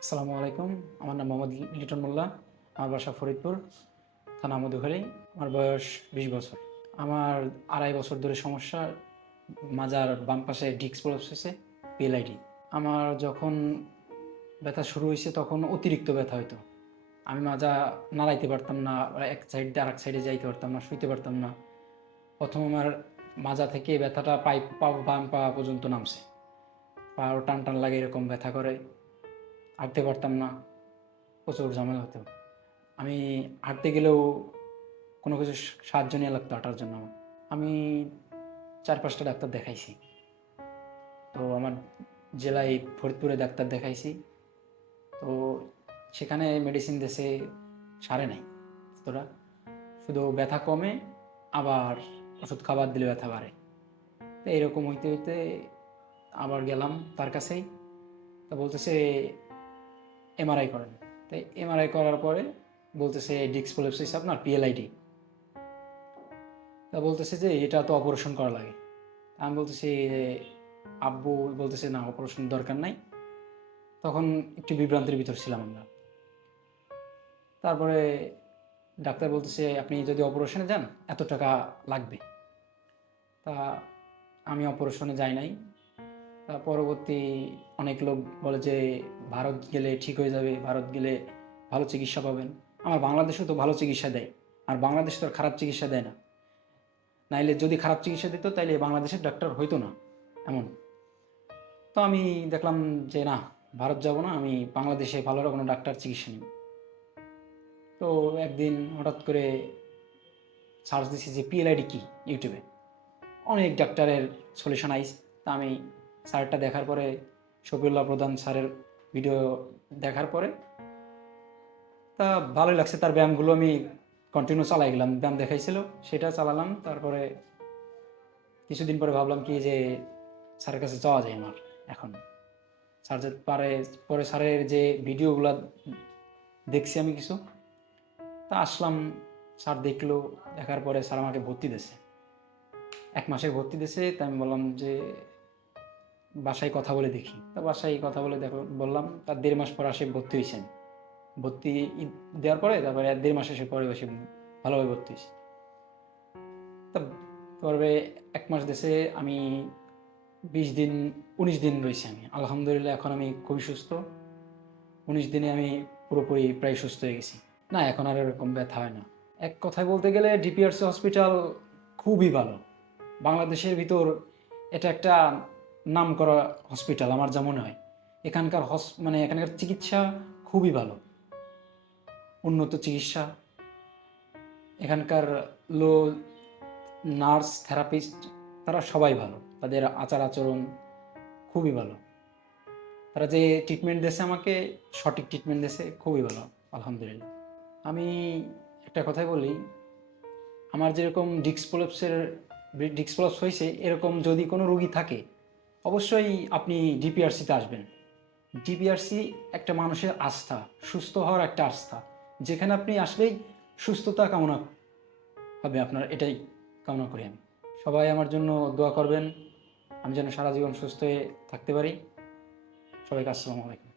আসসালামু আলাইকুম। আমার নাম মোহাম্মদ লিটন মোল্লা। আমার বাসা ফরিদপুর, থানা মধুখালী। আমার বয়স বিশ বছর। আমার আড়াই বছর ধরে সমস্যা। মাজার বাম পাশে ডিক্স প্রলাপস হয়েছে, পিএলআইডি। আমার যখন ব্যথা শুরু হয়েছে, তখন অতিরিক্ত ব্যথা হইতো। আমি মাজা নাড়াইতে পারতাম না, এক সাইড দিয়ে আরেক সাইডে যাইতে পারতাম না, শুইতে পারতাম না। প্রথম আমার মাজা থেকে ব্যথাটা পাইপ পা বাম পা পর্যন্ত নামছে। পা টান টান লাগে এরকম ব্যথা করে। হাঁটতে পারতাম না। প্রচুর ঝামেলা হতো। আমি হাঁটতে গেলেও কোনো কিছু সাহায্য নিয়ে লাগতো হাঁটার জন্য আমার। আমি চার পাঁচটা ডাক্তার দেখাইছি। তো আমার জেলায় ফরিদপুরে ডাক্তার দেখাইছি। তো সেখানে মেডিসিন দেশে সারে নাই তোরা শুধু ব্যথা কমে আবার ওষুধ খাবার দিলে ব্যথা বাড়ে। তো এইরকম হইতে হইতে আবার গেলাম তার কাছেই। তা বলতেছে এমআরআই করেন। তাই এমআরআই করার পরে বলতেছে ডিক্স প্রলেপসিস আপনার পিএলআইডি তা বলতেছে যে এটা তো অপারেশন করা লাগে। আমি বলতেছি, আব্বু বলতেছে, না, অপারেশন দরকার নাই। তখন একটু বিভ্রান্তির ভিতর ছিলাম আমরা। তারপরে ডাক্তার বলতেছে, আপনি যদি অপারেশনে যান, এত টাকা লাগবে। তা আমি অপারেশনে যাই নাই। পরবর্তী অনেক লোক বলে যে ভারত গেলে ঠিক হয়ে যাবে, ভারত গেলে ভালো চিকিৎসা পাবেন। আমার বাংলাদেশেও তো ভালো চিকিৎসা দেয়, আর বাংলাদেশ তো আর খারাপ চিকিৎসা দেয় না। নাইলে যদি খারাপ চিকিৎসা দিত, তাইলে বাংলাদেশের ডাক্তার হইতো না, এমন। তো আমি দেখলাম যে না, ভারত যাব না, আমি বাংলাদেশে ভালো কোনো ডাক্তার চিকিৎসা নিব। তো একদিন হঠাৎ করে সার্চ দিছি যে পিএলআইডি কি ইউটিউবে। অনেক ডাক্তারের সলিউশন আইস, তা আমি স্যারটা দেখার পরে শফিউল্লাহ প্রধান স্যারের ভিডিও দেখার পরে, তা ভালোই লাগছে। তার ব্যায়ামগুলো আমি কন্টিনিউ চালাই গেলাম। ব্যায়াম দেখাইছিল, সেটা চালালাম। তারপরে কিছুদিন পরে ভাবলাম কি যে স্যারের কাছে যাওয়া যায় আমার এখন। স্যার যে পারে, পরে স্যারের যে ভিডিওগুলো দেখছি আমি কিছু, তা আসলাম, স্যার দেখল, দেখার পরে স্যার আমাকে ভর্তি দিয়েছে। এক মাসে ভর্তি দিয়েছে তাই আমি বললাম যে বাসায় কথা বলে দেখি। তা বাসায় কথা বলে দেখো, বললাম, তার দেড় মাস পর আসে ভর্তি হয়েছেন ভর্তি দেওয়ার পরে, তারপরে এক দেড় মাস এসে পরে বসে ভালোভাবে ভর্তি হয়েছে তা তারপরে এক মাস দেশে আমি বিশ দিন, উনিশ দিন রয়েছি আমি। আলহামদুলিল্লাহ, এখন আমি খুবই সুস্থ। উনিশ দিনে আমি পুরোপুরি প্রায় সুস্থ হয়ে গেছি। না, এখন আর এরকম ব্যথা হয় না। এক কথায় বলতে গেলে ডিপিআরসি হসপিটাল খুবই ভালো। বাংলাদেশের ভিতর এটা একটা নাম করা হসপিটাল আমার যা মনে হয়। এখানকার হস মানে এখানকার চিকিৎসা খুবই ভালো। উন্নত চিকিৎসা। এখানকার লো নার্স থেরাপিস্ট তারা সবাই ভালো। তাদের আচার আচরণ খুবই ভালো। তারা যে ট্রিটমেন্ট দিয়েছে আমাকে, সঠিক ট্রিটমেন্ট দিয়েছে, খুবই ভালো, আলহামদুলিল্লাহ। আমি একটা কথাই বলি, আমার যেরকম ডিক্স প্রলেপসের ডিক্স প্রলেপস হয়েছে, এরকম যদি কোনো রুগী থাকে অবশ্যই আপনি ডিপিআরসিতে আসবেন। ডিপিআরসি একটা মানুষের আস্থা, সুস্থ হওয়ার একটা আস্থা। যেখানে আপনি আসলেই সুস্থতা কামনা হবে আপনার, এটাই কামনা করি আমি। সবাই আমার জন্য দোয়া করবেন। আমি যেন সারা জীবন সুস্থ হয়ে থাকতে পারি। সবাইকে আসসালামু আলাইকুম।